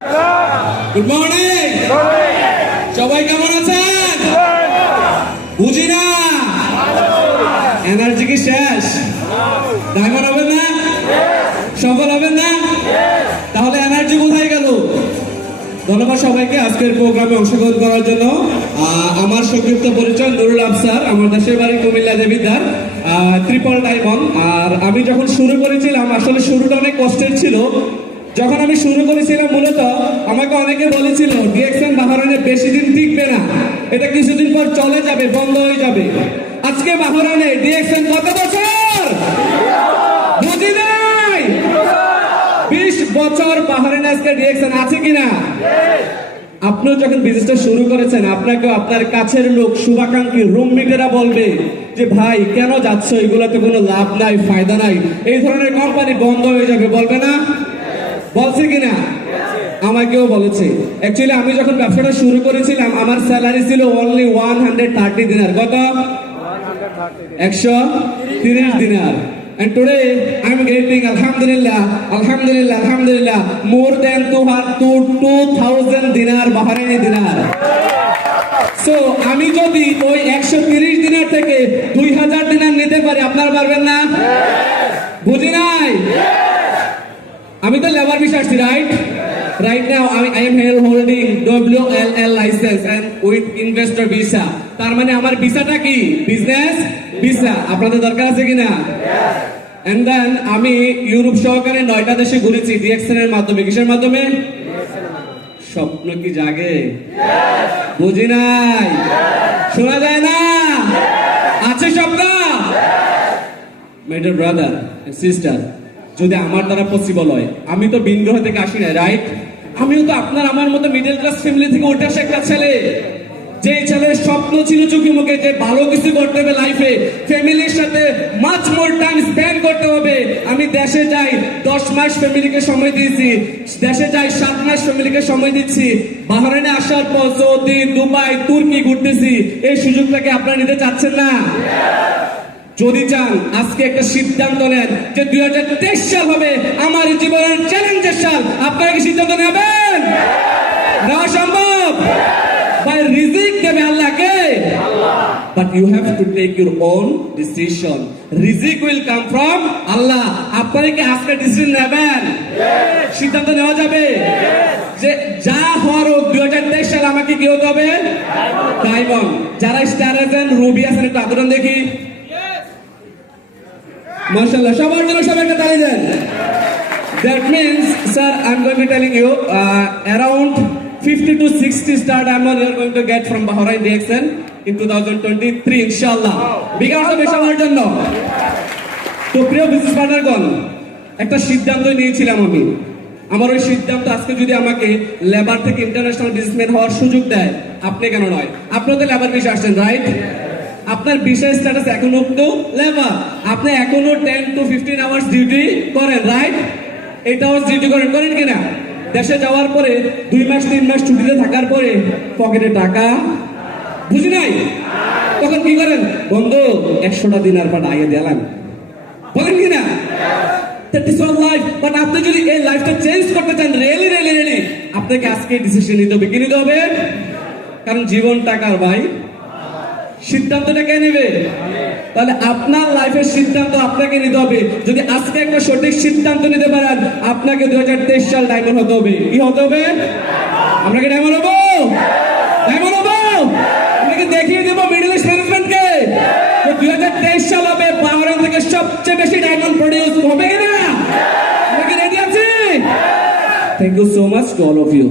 Good morning. সবাই কেমন আছেন? বুঝি না, এনার্জি কি শেষ? ডায়মন্ড হবেন না? সফল হবেন না? তাহলে এনার্জি কোথায় গেল? ধন্যবাদ সবাইকে আজকের প্রোগ্রামে অংশগ্রহণ করার জন্য। আমার সংক্ষিপ্ত পরিচয় নুরুল আফসার, আমার দেশের বাড়ি কুমিল্লা দেবিদ্বার, ট্রিপল ডায়মন্ড। আর আমি যখন শুরু করেছিলাম, আসলে শুরুটা অনেক কষ্টের ছিল। যখন আমি শুরু করেছিলাম, মূলত আমাকে অনেকে বলেছিল ডিএক্সএন বাহরাইনে বেশি দিন টিকবে না, এটা কিছুদিন পর চলে যাবে, বন্ধ হয়ে যাবে। আজকে বাহরাইনে ডিএক্সএন কত বছর? বুঝি নাই। 20 বছর বাহরাইনে আজকে ডিএক্সএন আছে কিনা? আপনিও যখন বিজনেসটা শুরু করেছেন, আপনাকে আপনার কাছের লোক, শুভাকাঙ্ক্ষী, রুমমেটেরা বলবে যে ভাই কেন যাচ্ছ, এগুলোতে কোনো লাভ নাই, ফায়দা নাই, এই ধরনের কোম্পানি বন্ধ হয়ে যাবে, বলবে না? বলছে কিনা? আমাকেও বলেছে। অ্যাকচুয়ালি আমি যখন ব্যবসাটা শুরু করেছিলাম, আমার স্যালারি ছিল অনলি 130 দিনার। কত? 130 দিনার। And today I'm getting alhamdulillah more than 2000 dinar Bahraini dinar. So আমি যদি ওই 130 দিনার থেকে 2000 দিনার নিতে পারি, আপনারা পারবেন না? বুঝি নাই। আমি তো লেবার ভিসা আসছি, right now I am holding WLL license and with investor visa. তার মানে আমার ভিসাটা কি? Business visa. আপনাদের দরকার আছে কিনা? And then আমি ইউরোপ সহকারে 9টা দেশে ঘুরেছি ডিএক্সএন এর মাধ্যমে। কিসের মাধ্যমে? স্বপ্ন কি জাগে? বুঝি নাই। শোনা যায় না? আছে স্বপ্ন? My dear brother and sister, যদি আমার দ্বারা পসিবল হয়, আমি তো বিন্দু থেকে আসি না, রাইট? আমিও তো আপনার আমার মতো মিডল ক্লাস ফ্যামিলি থেকে উঠে আসা একটা ছেলে। যে ছেলের স্বপ্ন ছিল চোখে মুখে যে ভালো কিছু করতে হবে লাইফে, ফ্যামিলির সাথে মাচ মোর টাইম স্পেন্ড করতে হবে। আমি দেশে যাই 10 মাস ফ্যামিলিকে সময় দিয়েছি, দেশে যাই 7 মাস ফ্যামিলিকে সময় দিচ্ছি। বাহরাইনে আসার পর সৌদি, দুবাই, তুর্কি ঘুরতেছি। এই সুযোগটাকে আপনারা নিতে চাচ্ছেন না? যদি চান, আজকে একটা সিদ্ধান্ত নেন যে 2023 সাল হবে আমার জীবনের চ্যালেঞ্জের সাল। আপনারা কি সিদ্ধান্ত নেবেন? নেওয়া সম্ভব? ভাই রিজিক দেবে আল্লাহকে, but you have to take your own decision. রিজিক will come from Allah. আপনারা কি আজকে ডিসিশন নেবেন? সিদ্ধান্ত নেওয়া যাবে যে যা হওয়ার 2023 সাল আমাকে কি হতে হবে? ডায়মন্ড। যারা স্টার আছেন, রুবি আছেন, একটু আদরণ দেখি। মাশাআল্লাহ, সবার জন্য সবাইকে তালি দেন। That means, sir, I'm going to be telling you around 50 to 60 star diamond you are going to get from Bahrain DXN in 2023 inshallah. বিকাশ হবে সবার জন্য। তো প্রিয় বিজনেস পার্টনারগণ, একটা সিদ্ধান্ত নিয়েছিলাম আমি। আমার ওই সিদ্ধান্ত আজকে যদি আমাকে লেবার থেকে ইন্টারন্যাশনাল বিজনেসম্যান হওয়ার সুযোগ দেয়, আপনি কেন নয়? আপনিও তো লেবার বিষয়ে আসছেন, রাইট? আপনার বিষয় স্ট্যাটাস এখনো তো লেবার, আপনি এখনো 10 to 15 আওয়ার্স ডিউটি করেন, রাইট? 8 আওয়ার্স ডিউটি করেন কিনা? দেশে যাওয়ার পরে 2 মাস 3 মাস ছুটিতে থাকার পরে পকেটে টাকা, বুঝি নাই, তখন কি করেন? বন্ধু 100টা দিনার পর আইয়ে দিলাম, বলেন কিনা? That is all life. But আপনি যদি এই লাইফটা চেঞ্জ করতে চান, রিয়েলি আপনাকে আজকে ডিসিশন নিতে হবে। কি নিতে হবে? কারণ জীবন টাকার ভাই। সিদ্ধান্তটা কে নেবে? তাহলে আপনার লাইফের সিদ্ধান্ত আপনাকে নিতে হবে। যদি আজকে একটা সঠিক সিদ্ধান্ত নিতে পারেন, আপনাকে 2023 সাল ডায়মন্ড হতে হবে। কি হতে হবে? আমরা কি ডায়মন্ড হবো? ডায়মন্ড হবো? আপনাকে দেখিয়ে দেবো মিডল ইস্ট ম্যানেজমেন্টকে 2023 সাল হবে বাহরাইন থেকে সবচেয়ে বেশি ডায়মন্ড প্রডিউস হবে কিনা? আমরা কি রেডি আছি? Thank you so much to all of you.